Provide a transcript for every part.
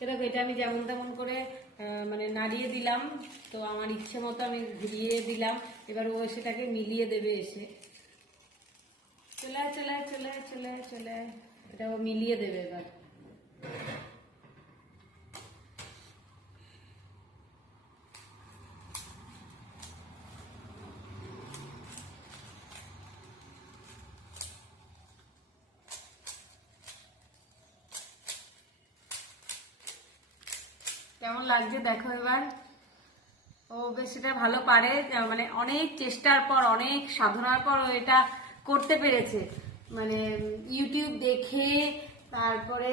এরকম এটা আমি যেমন তেমন করে মানে নাড়িয়ে দিলাম, তো আমার ইচ্ছে মতো আমি ঘুরিয়ে দিলাম। এবার ও সেটাকে মিলিয়ে দেবে এসে, চলে চলে চলে চলে চলে, এটা ও মিলিয়ে দেবে এবার। কেমন লাগছে দেখো এবার। ও বেশ সেটা ভালো পারে, মানে অনেক চেষ্টার পর অনেক সাধনার পর ও এটা করতে পেরেছে। মানে ইউটিউব দেখে, তারপরে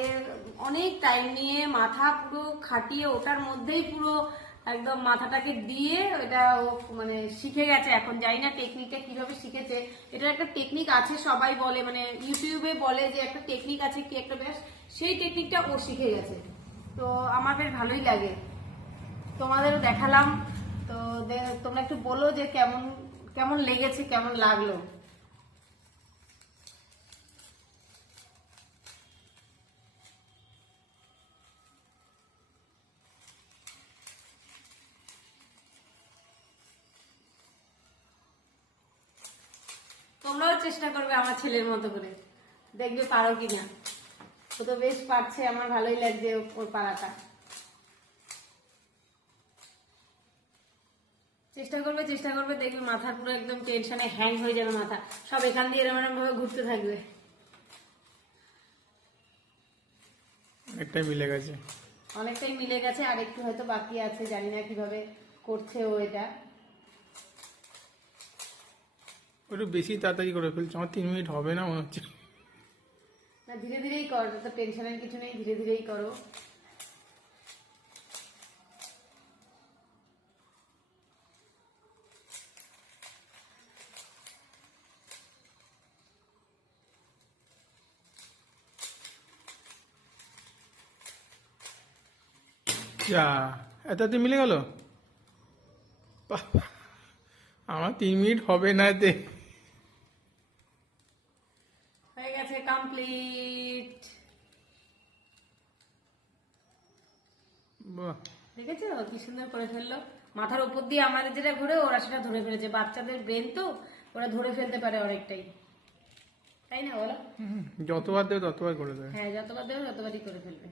অনেক টাইম নিয়ে মাথা পুরো খাটিয়ে ওটার মধ্যেই পুরো একদম মাথাটাকে দিয়ে এটা ও মানে শিখে গেছে। এখন জানি না টেকনিকটা কিভাবে শিখেছে। এটার একটা টেকনিক আছে সবাই বলে, মানে ইউটিউবে বলে যে একটা টেকনিক আছে কি একটা, বেশ সেই টেকনিকটা ও শিখে গেছে। তো আমার বেশ ভালোই লাগে, তোমাদেরও দেখালাম। তো তোমরা একটু বলো যে কেমন কেমন লেগেছে, কেমন লাগলো। তোমরাও চেষ্টা করবে আমার ছেলের মতো করে, দেখবে পারো কিনা। ও তো বেশ পারছে, আমার ভালোই লাগছে ওর পারাটা। চেষ্টা করবে চেষ্টা করবে, দেখবে মাথা পুরো একদম টেনশনে হ্যাং হয়ে যাবে, মাথা সব এখান দিয়ে এরকম ভাবে ঘুরতে থাকবে। অনেকটাই মিলে গেছে, অনেকটাই মিলে গেছে, আর একটু হয়তো বাকি আছে, জানি না কিভাবে করছে ও এটা। একটু বেশি তাড়াতাড়ি করে ফেলছে, আমার 3 মিনিট হবে না মনে হচ্ছে। না, ধীরে ধীরেই কর, তো টেনশনের কিছু নেই, ধীরে ধীরেই করো। যা, এততে মিলে গেল। বাহ, আমার 3 মিনিট হবে না এতে। হয়ে গেছে, কমপ্লিট। বাহ, দেখেছো কি সুন্দর করে ফেললো। মাথার উপর দিয়ে আমাদের যেটা ঘুরে ওরা সেটা ধরে ফেলেছে। বাচ্চাদের ব্রেন তো, ওরা ধরে ফেলতে পারে অনেকটাই, তাই না বলো? যতবার দেবে ততবার করে দেবে। হ্যাঁ, যতবার দেবে ততবারই করে ফেলবে।